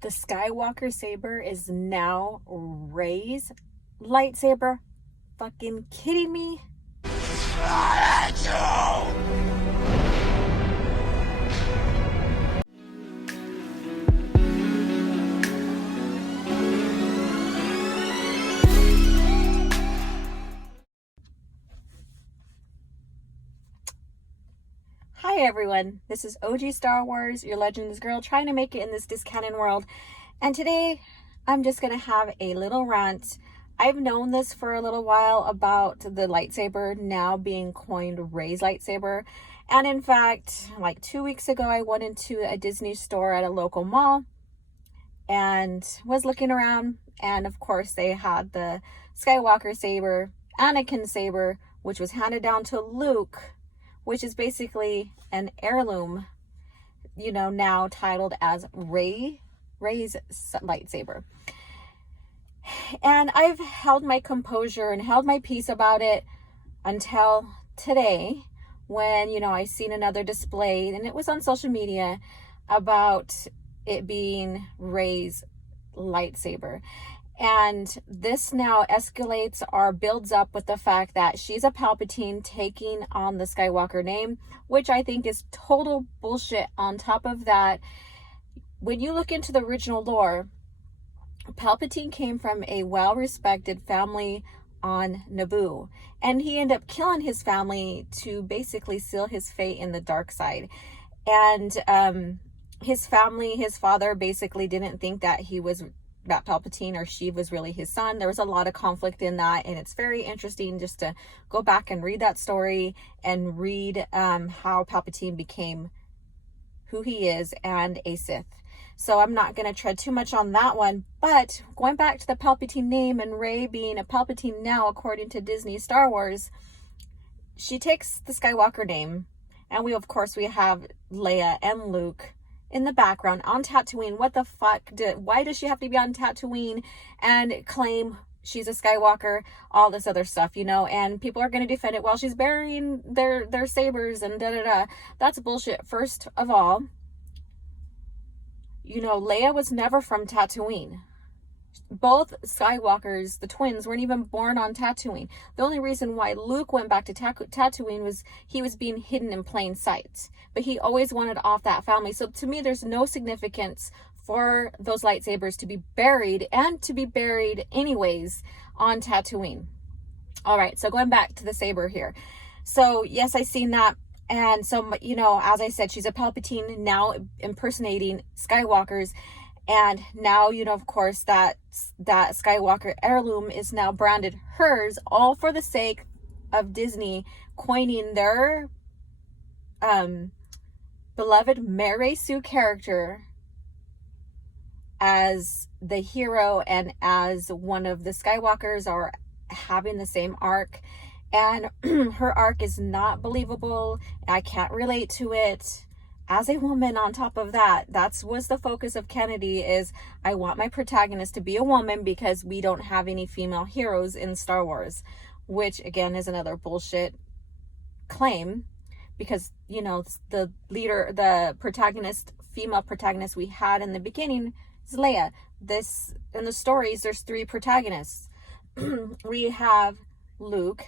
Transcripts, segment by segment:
The Skywalker saber is now Rey's lightsaber. Fucking kidding me? Hi everyone, this is OG Star Wars, your Legends girl, trying to make it in this discanon world. And today, I'm just going to have a little rant. I've known this for a little while about the lightsaber now being coined Rey's lightsaber. And in fact, like 2 weeks ago, I went into a Disney store at a local mall and was looking around. And of course, they had the Skywalker saber, Anakin saber, which was handed down to Luke, which is basically an heirloom, now titled as Rey's lightsaber. And I've held my composure and held my peace about it until today when, I seen another display, and it was on social media, about it being Rey's lightsaber. And this now escalates or builds up with the fact that she's a Palpatine taking on the Skywalker name, which I think is total bullshit. On top of that, when you look into the original lore, Palpatine came from a well-respected family on Naboo, and he ended up killing his family to basically seal his fate in the dark side. And his family, his father basically didn't think that Palpatine or she was really his son. There was a lot of conflict in that, and it's very interesting just to go back and read that story and read how Palpatine became who he is and a Sith. So I'm not going to tread too much on that one, but going back to the Palpatine name and Rey being a Palpatine now, according to Disney Star Wars, she takes the Skywalker name, and we have Leia and Luke in the background on Tatooine. What the fuck? Why does she have to be on Tatooine and claim she's a Skywalker? All this other stuff, and people are going to defend it while she's burying their sabers and da-da-da. That's bullshit. First of all, Leia was never from Tatooine. Both Skywalkers, the twins, weren't even born on Tatooine. The only reason why Luke went back to Tatooine was he was being hidden in plain sight. But he always wanted off that family. So to me, there's no significance for those lightsabers to be buried, and to be buried anyways on Tatooine. All right, so going back to the saber here. So yes, I seen that. And so, as I said, she's a Palpatine now impersonating Skywalkers. And now, of course, that Skywalker heirloom is now branded hers, all for the sake of Disney coining their beloved Mary Sue character as the hero and as one of the Skywalkers, are having the same arc. And her arc is not believable. I can't relate to it. As a woman, on top of that, was the focus of Kennedy, is I want my protagonist to be a woman because we don't have any female heroes in Star Wars, which again is another bullshit claim, because, the female protagonist we had in the beginning is Leia. In the stories, there's 3 protagonists. We have Luke,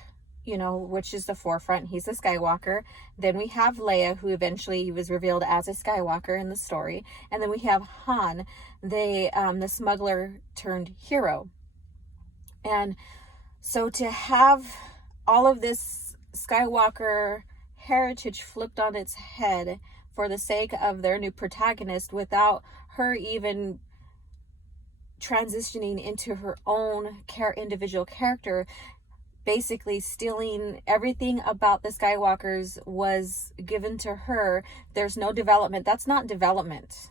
which is the forefront. He's a Skywalker. Then we have Leia, who eventually was revealed as a Skywalker in the story. And then we have Han, the smuggler turned hero. And so to have all of this Skywalker heritage flipped on its head for the sake of their new protagonist, without her even transitioning into her own individual character, basically stealing everything about the Skywalkers was given to her. There's no development. That's not development.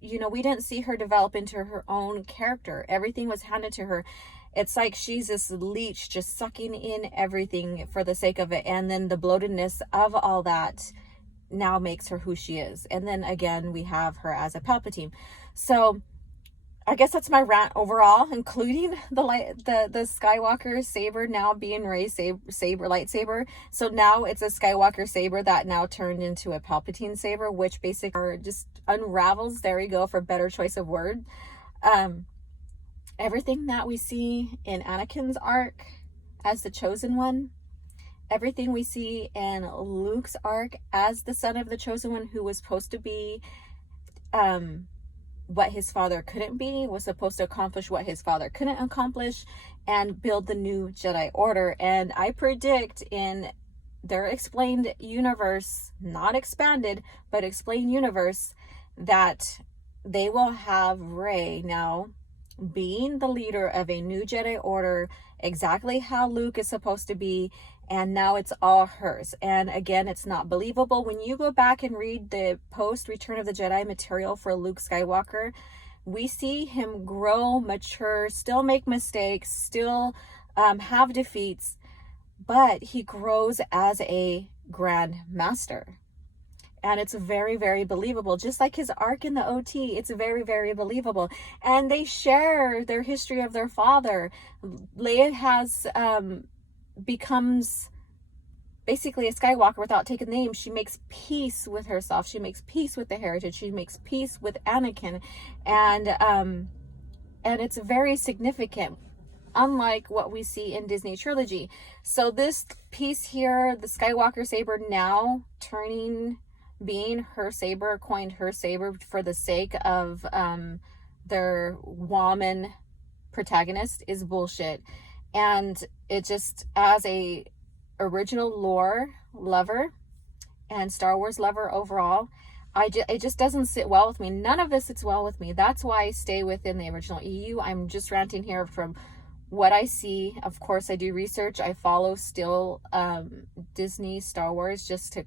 We didn't see her develop into her own character. Everything was handed to her. It's like she's this leech just sucking in everything for the sake of it. And then the bloatedness of all that now makes her who she is. And then again, we have her as a Palpatine. So I guess that's my rant overall, including the Skywalker saber now being Rey's saber lightsaber. So now it's a Skywalker saber that now turned into a Palpatine saber, which basically just unravels. There we go, for better choice of word. Everything that we see in Anakin's arc as the chosen one, everything we see in Luke's arc as the son of the chosen one, who was supposed to be what his father couldn't be, was supposed to accomplish what his father couldn't accomplish, and build the new Jedi Order. And I predict in their explained universe, not expanded, but explained universe, that they will have Rey now being the leader of a new Jedi Order, exactly how Luke is supposed to be, and now it's all hers. And again, it's not believable. When you go back and read the post Return of the Jedi material for Luke Skywalker, we see him grow, mature, still make mistakes, still have defeats, but he grows as a Grand Master. And it's very, very believable. Just like his arc in the OT, it's very, very believable. And they share their history of their father. Leia has becomes basically a Skywalker without taking the name. She makes peace with herself. She makes peace with the heritage. She makes peace with Anakin. And it's very significant, unlike what we see in Disney trilogy. So this piece here, the Skywalker saber now being her saber, coined her saber for the sake of their woman protagonist, is bullshit. And it just, as a original lore lover and Star Wars lover overall, it just doesn't sit well with me. None of this sits well with me. That's why I stay within the original EU. I'm just ranting here from what I see. Of course, I do research. I follow still Disney, Star Wars, just to,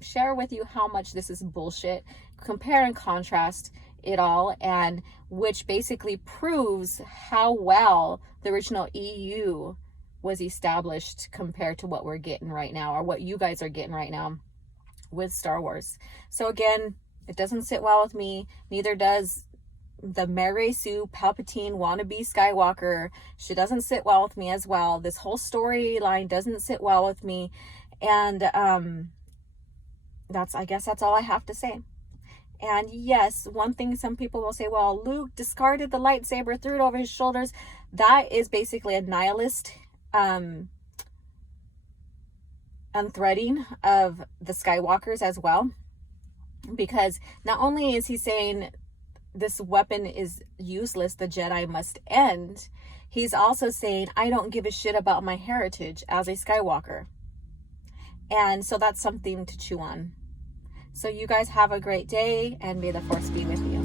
share with you how much this is bullshit. Compare and contrast it all, and which basically proves how well the original EU was established compared to what we're getting right now, or what you guys are getting right now with Star Wars. So again, it doesn't sit well with me. Neither does the Mary Sue Palpatine wannabe Skywalker. She doesn't sit well with me as well. This whole storyline doesn't sit well with me. And I guess that's all I have to say. And yes, one thing some people will say, well, Luke discarded the lightsaber, threw it over his shoulders. That is basically a nihilist unthreading of the Skywalkers as well. Because not only is he saying this weapon is useless, the Jedi must end, he's also saying, I don't give a shit about my heritage as a Skywalker. And so that's something to chew on. So you guys have a great day, and may the Force be with you.